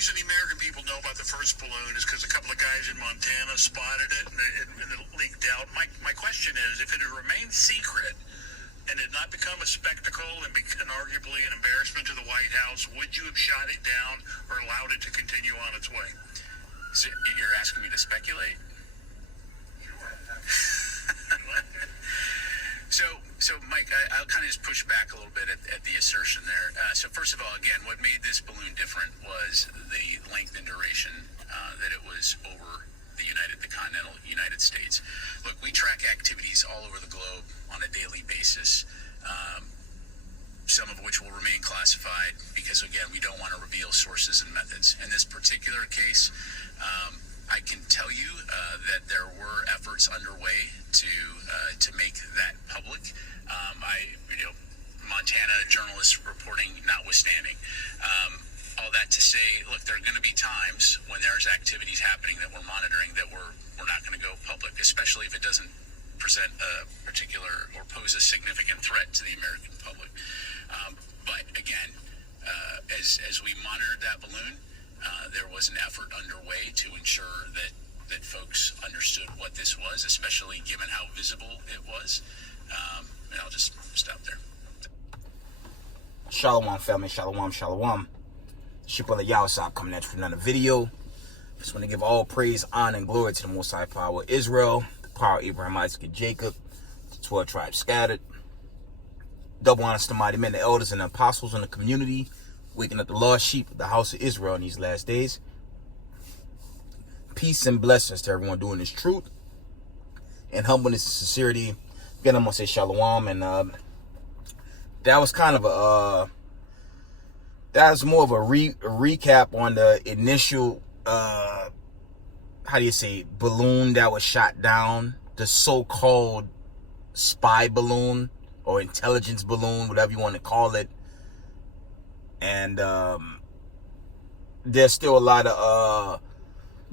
reason the American people know about the first balloon is because a couple of guys in Montana spotted it and it leaked out. My question is, if it had remained secret and had not become a spectacle and arguably an embarrassment to the White House, would you have shot it down or allowed it to continue on its way? So you're asking me to speculate? So Mike, I'll kind of just push back a little bit at the assertion there. So first of all, again, what made this balloon different was the length and duration that it was over the continental United States. Look, we track activities all over the globe on a daily basis, some of which will remain classified because, again, we don't want to reveal sources and methods. In this particular case, I can tell you that there were efforts underway to make that public. Montana journalists reporting notwithstanding. All that to say, look, there are going to be times when there's activities happening that we're monitoring that we're not going to go public, especially if it doesn't present a particular or pose a significant threat to the American public. But again, as we monitored that balloon, there was an effort underway to ensure that folks understood what this was, especially given how visible it was. And I'll just stop there. Shalom, family. Shalom, shalom. Ship on the Yahweh coming at you with another video. Just want to give all praise, honor, and glory to the Most High Power of Israel, the power of Abraham, Isaac, and Jacob, the 12 tribes scattered. Double honors to mighty men, the elders, and the apostles in the community, waking up the lost sheep of the house of Israel in these last days. Peace and blessings to everyone doing this truth and humbleness and sincerity. Again, I'm going to say shalom, and that was kind of that was more of a recap on the initial, balloon that was shot down, the so-called spy balloon or intelligence balloon, whatever you want to call it. And there's still a lot of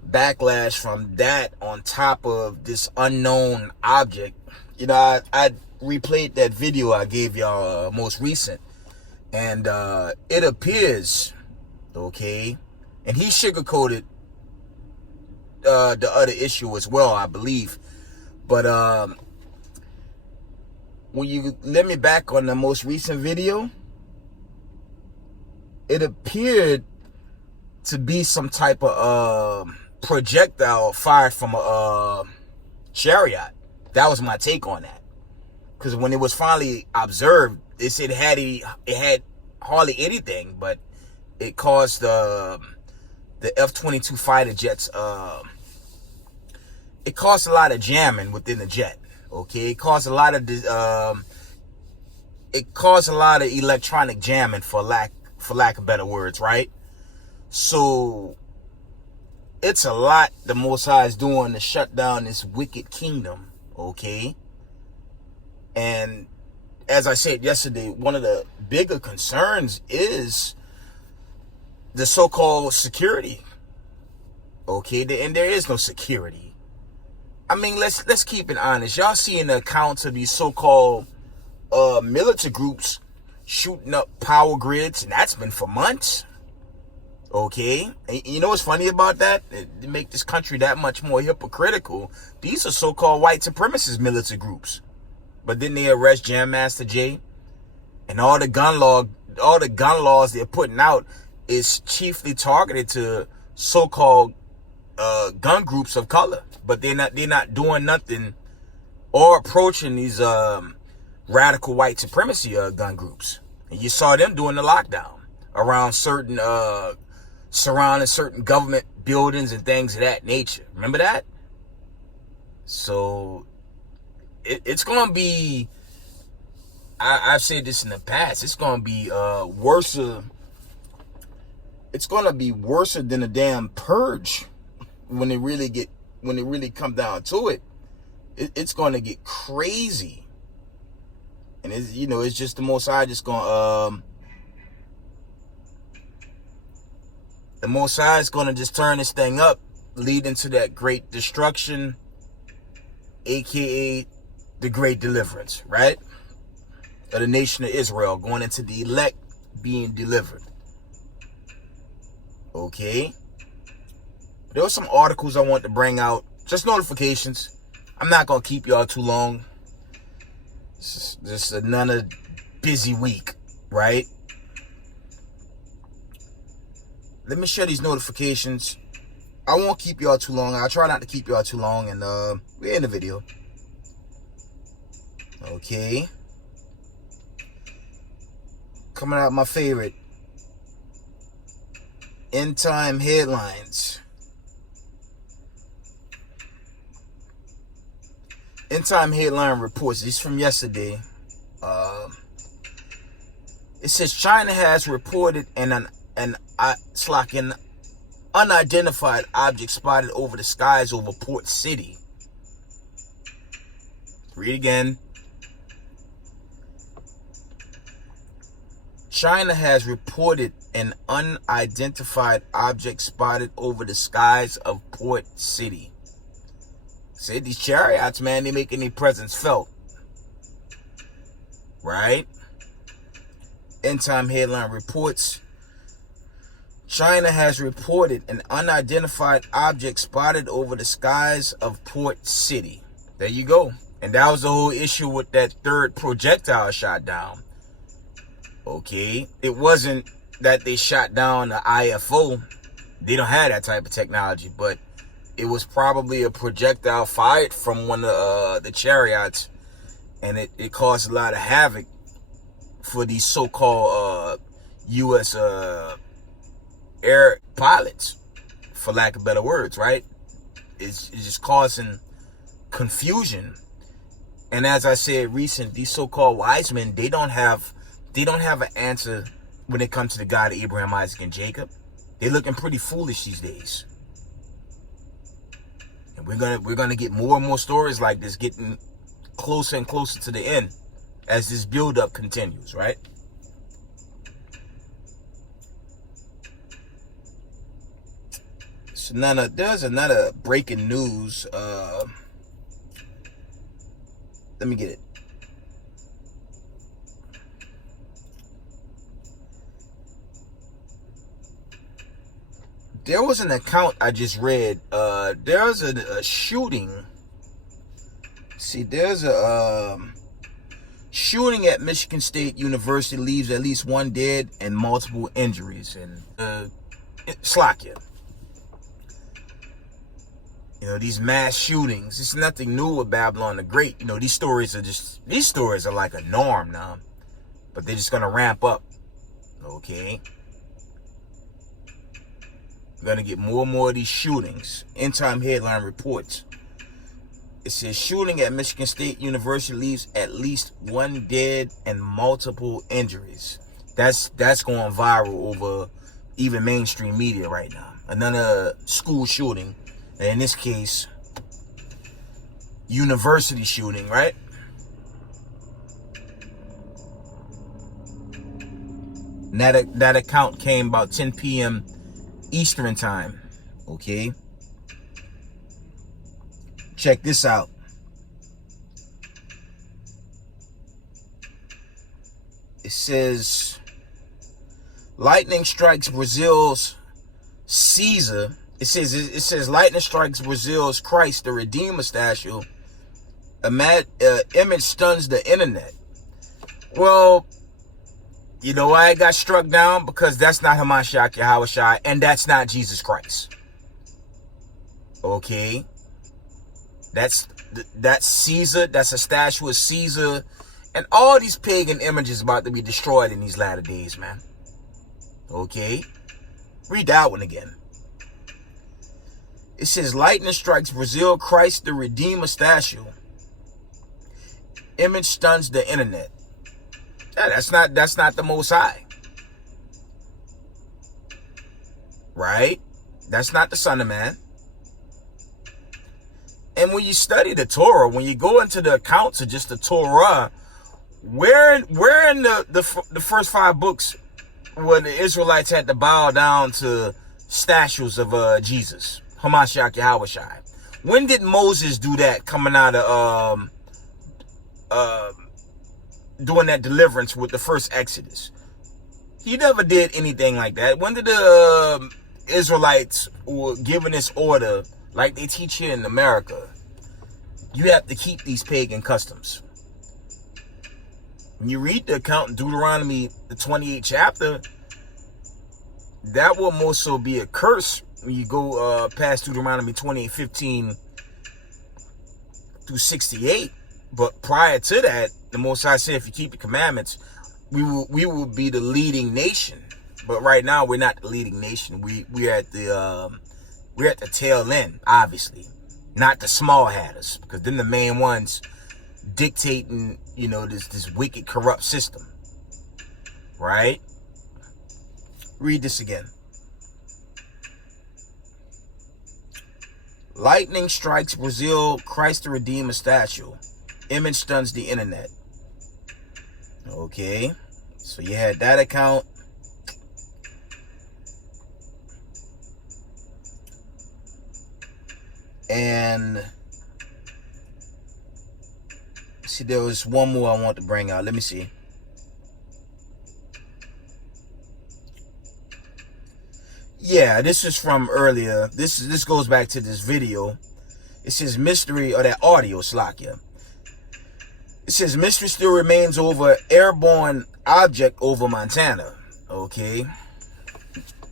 backlash from that on top of this unknown object. I replayed that video I gave y'all most recent, and it appears, okay, and he sugarcoated the other issue as well, I believe, but when you let me back on the most recent video, it appeared to be some type of projectile fired from a chariot. That was my take on that. Because when it was finally observed, they said it had hardly anything, but it caused the F-22 fighter jets. It caused a lot of jamming within the jet. Okay, it caused a lot of electronic jamming, for lack of better words, right? So it's a lot the Most High is doing to shut down this wicked kingdom. Okay. And as I said yesterday, one of the bigger concerns is the so-called security. Okay, and there is no security. I mean, let's keep it honest. Y'all seeing the accounts of these so-called military groups shooting up power grids, and that's been for months. Okay, and you know what's funny about that? To make this country that much more hypocritical, these are so-called white supremacist military groups. But then they arrest Jam Master Jay, and all the gun laws they're putting out is chiefly targeted to so-called gun groups of color. But they're not doing nothing or approaching these radical white supremacy gun groups. And you saw them doing the lockdown around surrounding certain government buildings and things of that nature. Remember that? So it's going to be, I've said this in the past, it's going to be worse. It's going to be worse than a damn purge when it really come down to it. It's going to get crazy. And it's just the Most High just going the Most High is going to just turn this thing up, leading to that great destruction, aka the great deliverance, right? Of the nation of Israel, going into the elect being delivered. Okay. There were some articles I want to bring out. Just notifications. I'm not going to keep y'all too long. This is just another busy week, right? Let me share these notifications. I won't keep y'all too long. I'll try not to keep y'all too long. And we're in the video. Okay. Coming out my favorite. End time headlines. End time headline reports. This is from yesterday. It says China has reported an unidentified object spotted over the skies over Port City. Read again. China has reported an unidentified object spotted over the skies of Port City. Said these chariots, man, they making their presence felt. Right? End time headline reports. China has reported an unidentified object spotted over the skies of Port City. There you go. And that was the whole issue with that third projectile shot down. Okay. It wasn't that they shot down the IFO. They don't have that type of technology, but it was probably a projectile fired from one of the chariots, and it caused a lot of havoc for these so-called U.S. air pilots, for lack of better words, right? It's just causing confusion. And as I said recent, these so-called wise men, they don't have an answer when it comes to the God of Abraham, Isaac, and Jacob. They're looking pretty foolish these days. And we're gonna get more and more stories like this, getting closer and closer to the end as this build-up continues, right? So now there's another breaking news. Let me get it. There was an account I just read. There's a shooting. See, there's a shooting at Michigan State University leaves at least one dead and multiple injuries. And Slovakia. You know, these mass shootings. It's nothing new with Babylon the Great. You know, these stories are like a norm now. But they're just gonna ramp up. Okay. We're going to get more and more of these shootings. End time headline reports. It says shooting at Michigan State University leaves at least one dead and multiple injuries. That's going viral over even mainstream media right now. Another school shooting. And in this case, university shooting, right? And that account came about 10 p.m. Eastern time. Okay. Check this out. It says lightning strikes Brazil's Caesar. It says lightning strikes Brazil's Christ the Redeemer statue. Image stuns the internet. Well, you know why it got struck down? Because that's not Hamashiach Yahushua, and that's not Jesus Christ. Okay? That's Caesar. That's a statue of Caesar. And all these pagan images about to be destroyed in these latter days, man. Okay? Read that one again. It says, lightning strikes Brazil Christ the Redeemer statue. Image stuns the internet. Yeah, that's not the Most High. Right? That's not the Son of Man. And when you study the Torah, when you go into the accounts of just the Torah, where in the first 5 books where the Israelites had to bow down to statues of Jesus, Hamashiach Yahushua? When did Moses do that, coming out of doing that deliverance with the first Exodus? He never did anything like that. When did the Israelites were given this order, like they teach here in America, you have to keep these pagan customs. When you read the account in Deuteronomy, the 28th chapter, that will more so be a curse when you go past Deuteronomy 28:15 through 68. But prior to that, the Most High said, if you keep the commandments, we will be the leading nation. But right now, we're not the leading nation. We're at the tail end, obviously, not the small hatters, because then the main ones dictating, this wicked, corrupt system, right? Read this again. Lightning strikes Brazil, Christ the Redeemer statue. Image stuns the internet. Okay, so you had that account. And see, there was one more I want to bring out. Let me see. Yeah, this is from earlier. This goes back to this video. It says mystery, or that audio, Slakia. It says mystery still remains over airborne object over Montana. Okay.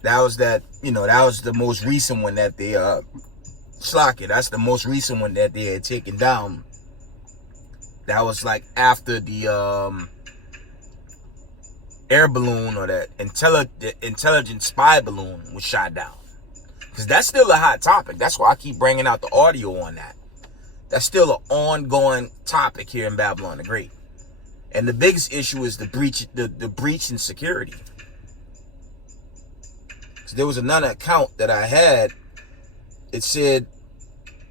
That was that was the most recent one that they Slakia. That's the most recent one that they had taken down. That was like after the air balloon, or that intelligent spy balloon was shot down. Because that's still a hot topic. That's why I keep bringing out the audio on that. That's still an ongoing topic here in Babylon the Great. And the biggest issue is the breach in security. So there was another account that I had. It said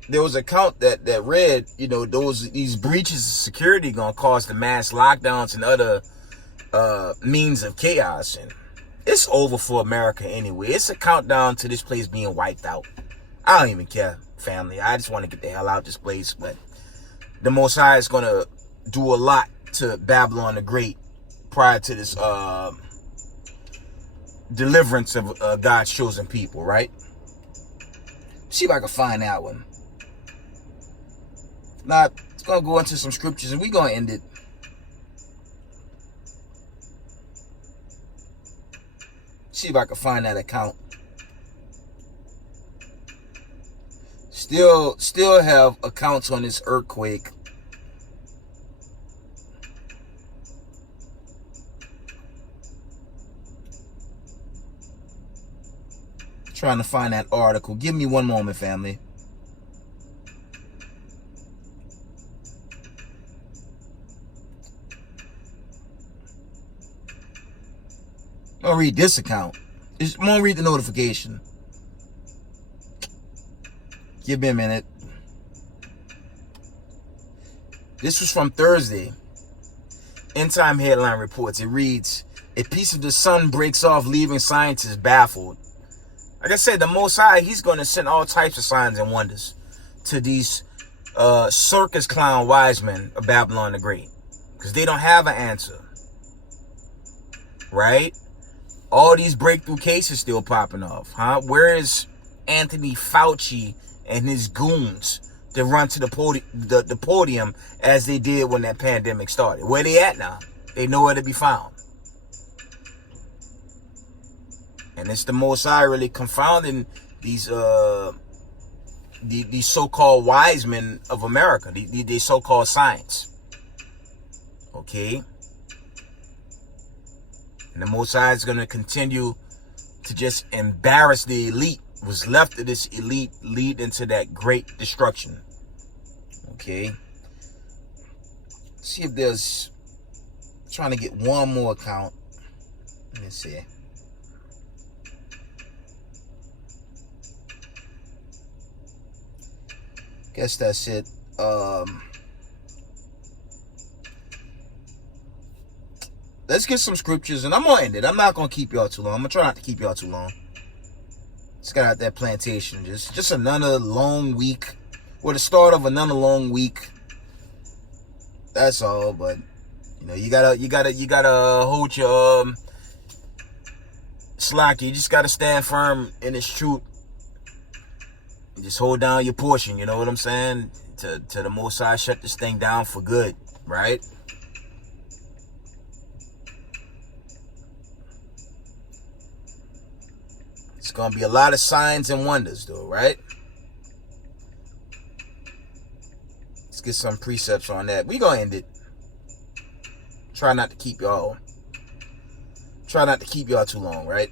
there was an account that read, these breaches of security gonna cause the mass lockdowns and other means of chaos, and it's over for America anyway. It's a countdown to this place being wiped out. I don't even care, family. I just want to get the hell out of this place. But the Most High is gonna do a lot to Babylon the Great prior to this deliverance of God's chosen people, right? See if I can find that one. Now, it's gonna go into some scriptures, and we're gonna end it. See if I can find that account. Still have accounts on this earthquake. Trying to find that article. Give me one moment, family. I'll read this account. I'm gonna read the notification. Give me a minute. This was from Thursday. End Time headline reports. It reads, a piece of the sun breaks off, leaving scientists baffled. Like I said, the Most High, he's going to send all types of signs and wonders to these circus clown wise men of Babylon the Great. Because they don't have an answer. Right? All these breakthrough cases still popping off. Huh? Where is Anthony Fauci and his goons to run to the podium as they did when that pandemic started? Where they at now? They nowhere to be found. And it's the Most High really confounding these so-called wise men of America, the so-called science. Okay? And the Most High is going to continue to just embarrass the elite. What's left of this elite lead into that great destruction. Okay? See if there's... trying to get one more account. Let me see. Guess that's it. Let's get some scriptures, and I'm gonna end it. I'm not gonna keep y'all too long. I'm gonna try not to keep y'all too long. Just got out that plantation. Just another long week, or the start of another long week. That's all. But you gotta hold your Slack, you just got to stand firm in this truth. Just hold down your portion, you know what I'm saying? To the Most High, shut this thing down for good, right? It's going to be a lot of signs and wonders, though, right? Let's get some precepts on that. We going to end it. Try not to keep y'all too long, right?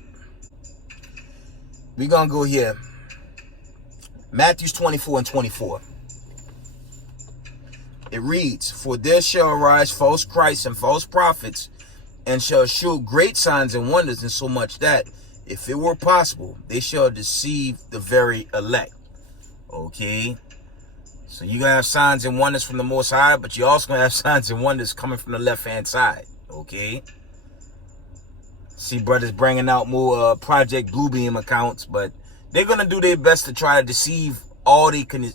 We going to go here. Matthew 24 and 24. It reads, "For there shall arise false Christs and false prophets, and shall show great signs and wonders, insomuch that, if it were possible, they shall deceive the very elect." Okay? So you're going to have signs and wonders from the Most High, but you're also going to have signs and wonders coming from the left-hand side. Okay? See brothers bringing out more Project Bluebeam accounts, but they're going to do their best to try to deceive all they can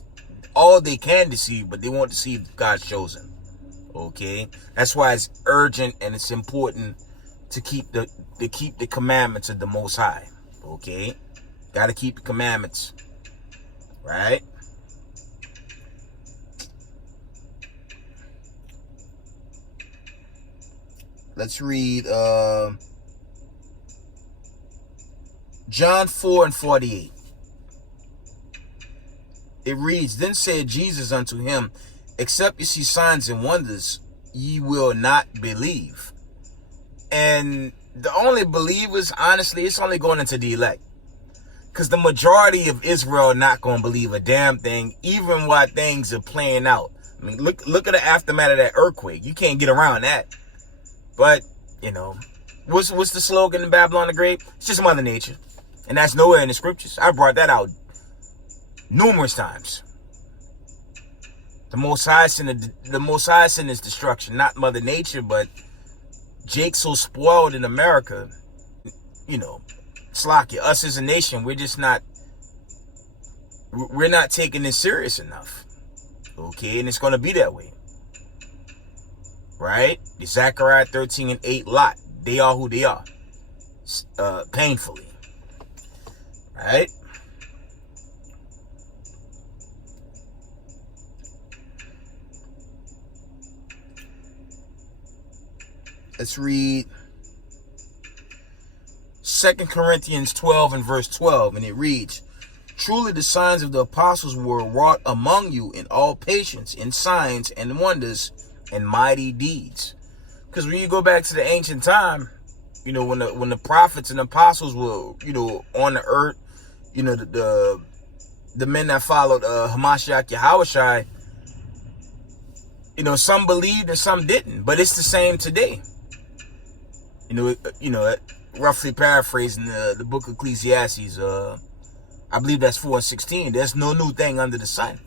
deceive, but they won't deceive God's chosen. Okay? That's why it's urgent and it's important to keep the commandments of the Most High. Okay? Got to keep the commandments. Right? Let's read John 4 and 48. It reads, "Then said Jesus unto him, Except you see signs and wonders, ye will not believe." And the only believers, honestly, it's only going into the elect. Because the majority of Israel are not going to believe a damn thing, even while things are playing out. I mean, look at the aftermath of that earthquake. You can't get around that. But, you know, what's the slogan in Babylon the Great? It's just Mother Nature. And that's nowhere in the scriptures. I brought that out numerous times. The Most High sin is destruction, not Mother Nature, but Jake so spoiled in America. You know, Slakia, us as a nation, we're not taking this serious enough. Okay, and it's going to be that way. Right? The Zechariah 13 and 8 lot. They are who they are. Painfully. Right? Let's read 2 Corinthians 12 and verse 12. And it reads, "Truly the signs of the apostles were wrought among you in all patience, in signs and wonders and mighty deeds." Because when you go back to the ancient time, you know, when the prophets and apostles were, you know, on the earth, you know, the men that followed Hamashiach Yahushai, you know, some believed and some didn't, but it's the same today. You know, roughly paraphrasing the book of Ecclesiastes, I believe that's 4 and 16. There's no new thing under the sun.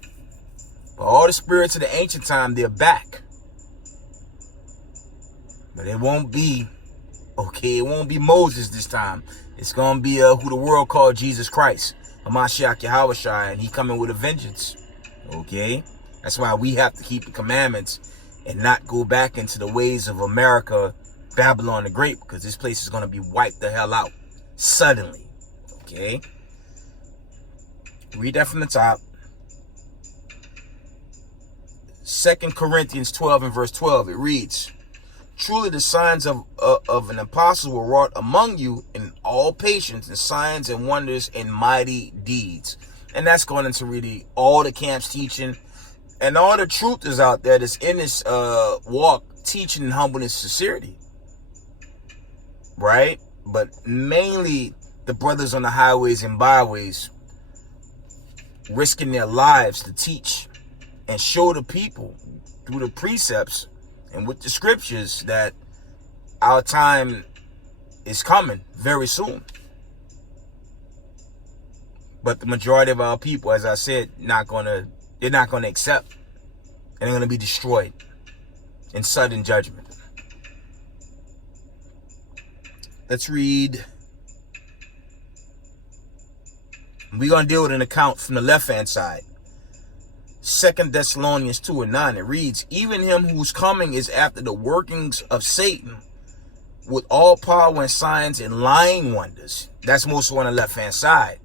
But all the spirits of the ancient time, they're back. But it won't be Moses this time. It's going to be who the world called Jesus Christ, Hamashiach Yahushai, and he coming with a vengeance. Okay? That's why we have to keep the commandments and not go back into the ways of America, Babylon the Great, because this place is going to be wiped the hell out suddenly. Okay? Read that from the top. 2 Corinthians 12 and verse 12. It reads, "Truly the signs of an apostle were wrought among you in all patience and signs and wonders and mighty deeds." And that's going into really all the camps teaching and all the truth is out there that's in this walk, teaching in humbleness, sincerity. Right? But mainly the brothers on the highways and byways risking their lives to teach and show the people through the precepts and with the scriptures that our time is coming very soon. But the majority of our people, as I said, they're not going to accept, and they're going to be destroyed in sudden judgment. Let's read. We're going to deal with an account from the left-hand side. 2 Thessalonians 2 and 9. It reads, "Even him whose coming is after the workings of Satan, with all power and signs and lying wonders. That's more so on the left-hand side.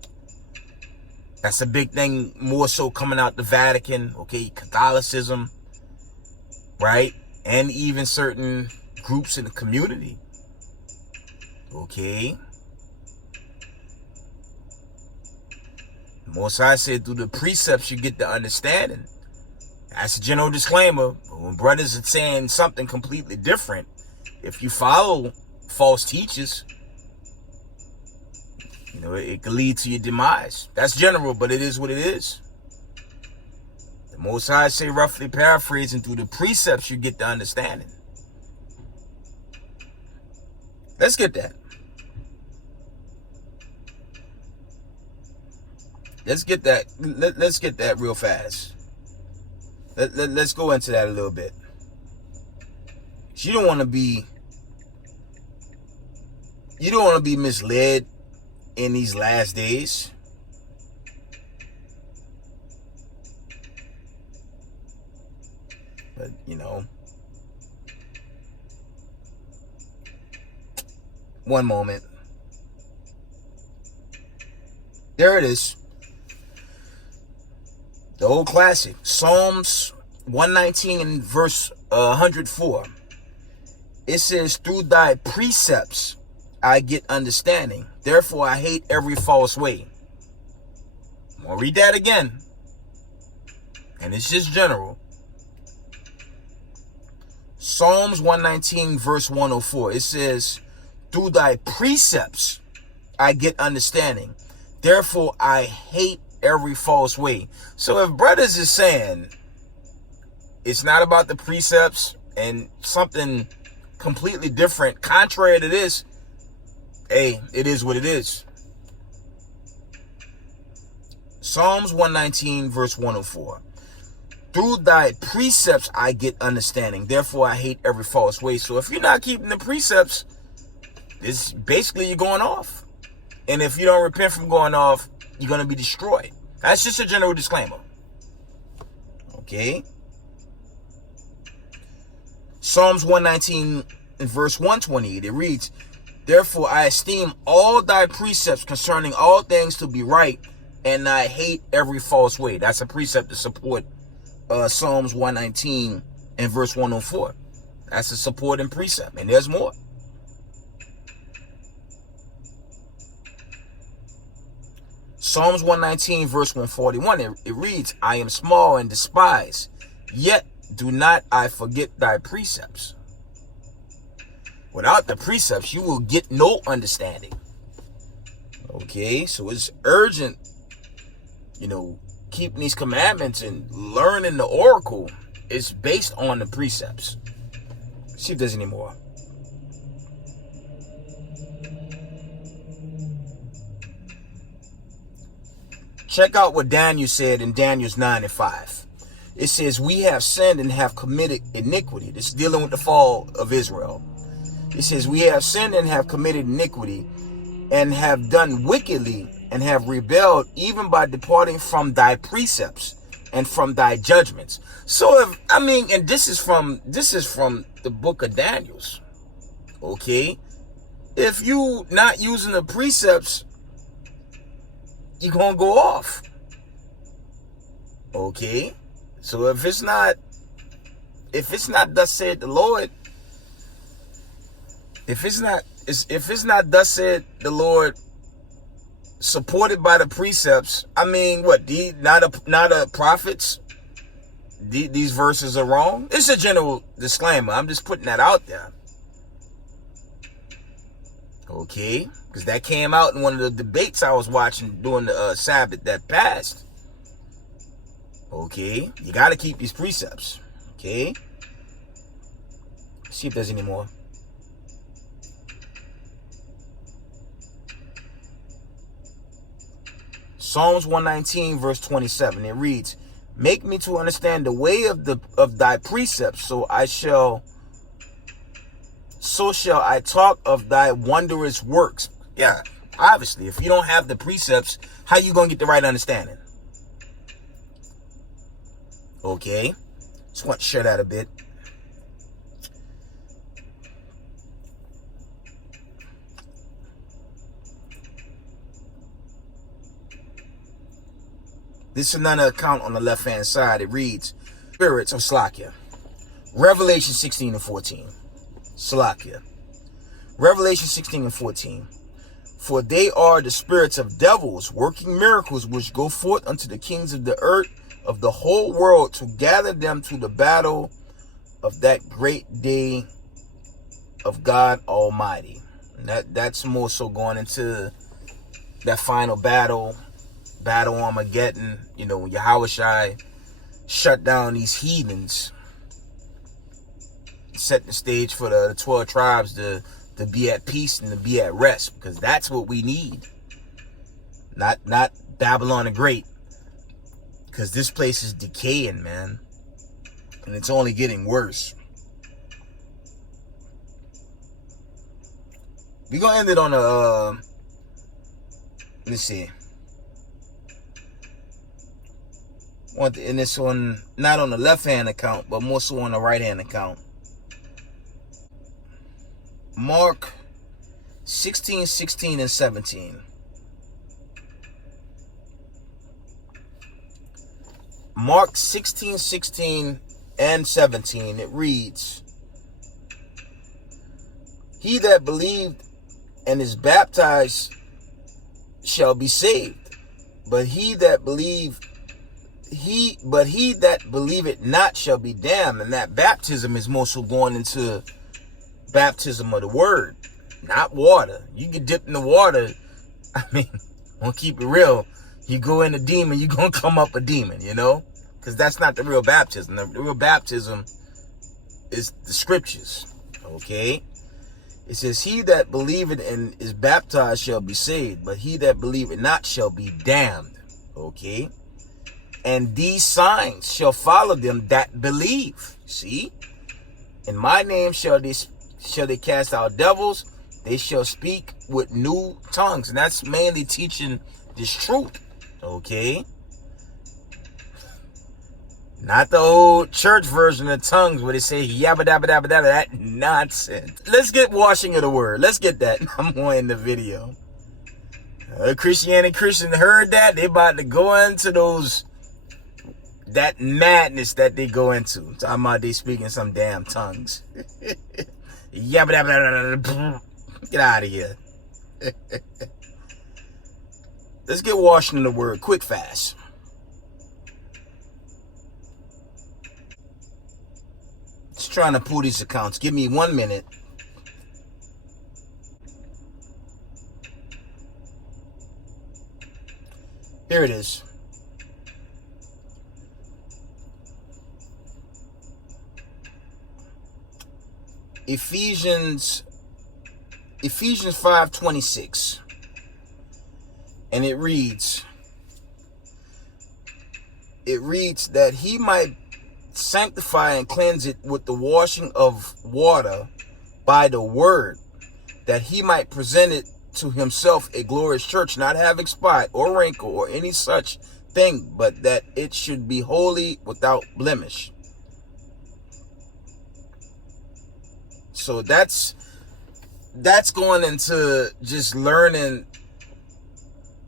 That's a big thing, more so coming out the Vatican, okay, Catholicism, right? And even certain groups in the community, okay? Most I said, through the precepts, you get the understanding. That's a general disclaimer. When brothers are saying something completely different, if you follow false teachers, you know, it could lead to your demise. That's general, but it is what it is. The Most High say, roughly paraphrasing, through the precepts, you get the understanding. Let's get that. Let's get that. Let's get that real fast. Let's go into that a little bit. You don't want to be misled in these last days. But, you know, one moment. There it is. The old classic, Psalms 119 and verse 104. It says, through thy precepts I get understanding. Therefore I hate every false way. I'm going to read that again. And it's just general. Psalms 119 verse 104. It says, through thy precepts I get understanding. Therefore I hate every false way. So if brothers is saying it's not about the precepts and something completely different, contrary to this, hey, it is what it is. Psalms 119 verse 104. Through thy precepts I get understanding. Therefore I hate every false way. So if you're not keeping the precepts, it's basically you're going off. And if you don't repent from going off, you're going to be destroyed. That's just a general disclaimer. Okay. Psalms 119 and verse 128, it reads, therefore I esteem all thy precepts concerning all things to be right, and I hate every false way. That's a precept to support Psalms 119 and verse 104. That's a supporting precept, and there's more. Psalms 119 verse 141, it reads, I am small and despised, yet do not I forget thy precepts. Without the precepts, you will get no understanding. Okay, so it's urgent, you know, keeping these commandments and learning the oracle is based on the precepts. See if there's any more. Check out what Daniel said in Daniel's 9 and 5. It says, we have sinned and have committed iniquity. This is dealing with the fall of Israel. It says, we have sinned and have committed iniquity and have done wickedly and have rebelled even by departing from thy precepts and from thy judgments. So if, I mean, and this is from the book of Daniel's. Okay. If you not using the precepts, you're going to go off. Okay. So if it's not thus said the Lord, if it's not thus said the Lord, supported by the precepts, I mean, what? Not a prophets? These verses are wrong. It's a general disclaimer. I'm just putting that out there. Okay, because that came out in one of the debates I was watching during the Sabbath that passed. Okay, you got to keep these precepts. Okay, see if there's any more. Psalms 119 verse 27. It reads, make me to understand the way of thy precepts, so shall I talk of thy wondrous works. Yeah, obviously, if you don't have the precepts, how you going to get the right understanding? Okay, just want to share that a bit. This is another account on the left-hand side. It reads, spirits of Slakia. Revelation 16 and 14. Slakia. Revelation 16 and 14. For they are the spirits of devils, working miracles, which go forth unto the kings of the earth, of the whole world, to gather them to the battle of that great day of God Almighty. And that's more so going into that final battle Armageddon, you know, when Yahushua shut down these heathens, set the stage for the 12 tribes to be at peace and to be at rest, because that's what we need. Not Babylon the Great, because this place is decaying, man, and it's only getting worse. We're gonna end it on a let's see. And this one, not on the left-hand account, but more so on the right-hand account. Mark 16, 16, and 17. Mark 16, 16, and 17. It reads, he that believed and is baptized shall be saved, but he that believeth not shall be damned. And that baptism is mostly going into baptism of the word, not water. You get dipped in the water, I mean, I'll keep it real. You go in a demon, you're going to come up a demon, you know? Because that's not the real baptism. The real baptism is the scriptures, okay? It says, he that believeth and is baptized shall be saved, but he that believeth not shall be damned, okay? And these signs shall follow them that believe. See? In my name shall they cast out devils. They shall speak with new tongues. And that's mainly teaching this truth. Okay? Not the old church version of tongues where they say yabba dabba dabba dabba. That nonsense. Let's get washing of the word. Let's get that. I'm more in the video. Christian heard that. They about to go into that madness that they go into. Talking about they speaking some damn tongues. Yabba dabba dabba. Get out of here. Let's get washing the word quick, fast. Just trying to pull these accounts. Give me 1 minute. Here it is. Ephesians 5:26, and it reads that he might sanctify and cleanse it with the washing of water by the word, that he might present it to himself a glorious church, not having spot or wrinkle or any such thing, but that it should be holy, without blemish. So that's going into just learning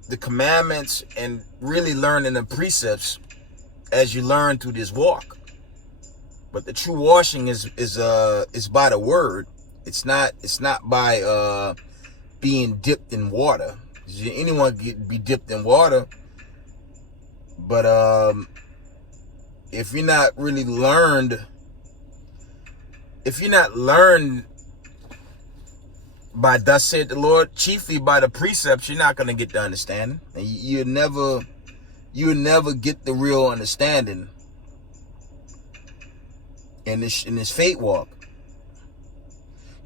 the commandments and really learning the precepts as you learn through this walk. But the true washing is by the word. It's not by being dipped in water. Anyone can be dipped in water, but if you're not learned by thus said the Lord, chiefly by the precepts, you're not going to get the understanding. And you'll never get the real understanding in this faith walk.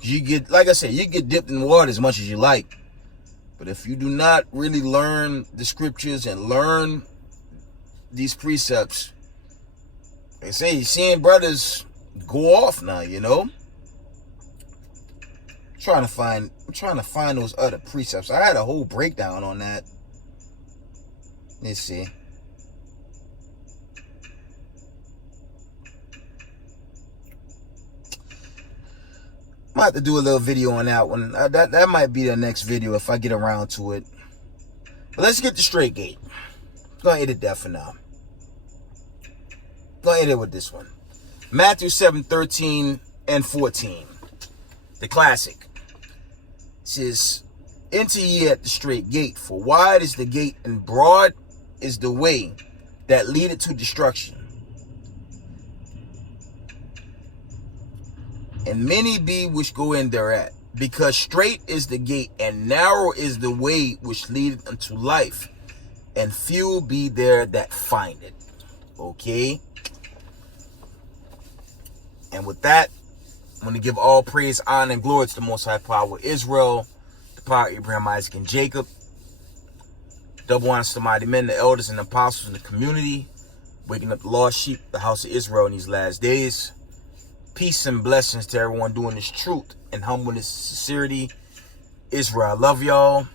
You get, like I said, you get dipped in water as much as you like. But if you do not really learn the scriptures and learn these precepts, like I say, you're seeing brothers go off now, you know. I'm trying to find those other precepts. I had a whole breakdown on that. Let's see. Might have to do a little video on that one. That might be the next video if I get around to it. But let's get the straight gate. Gonna edit that for now. Gonna edit with this one. Matthew 7:13 and 14. The classic. It says, enter ye at the straight gate, for wide is the gate and broad is the way that leadeth to destruction. And many be which go in thereat, because straight is the gate and narrow is the way which leadeth unto life, and few be there that find it. Okay. And with that, I'm going to give all praise, honor, and glory to the Most High Power of Israel, the power of Abraham, Isaac, and Jacob. Double honors to the mighty men, the elders, and the apostles in the community, waking up the lost sheep, the house of Israel in these last days. Peace and blessings to everyone doing this truth and humbleness and sincerity. Israel, I love y'all.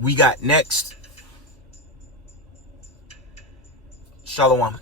We got next. Shalom.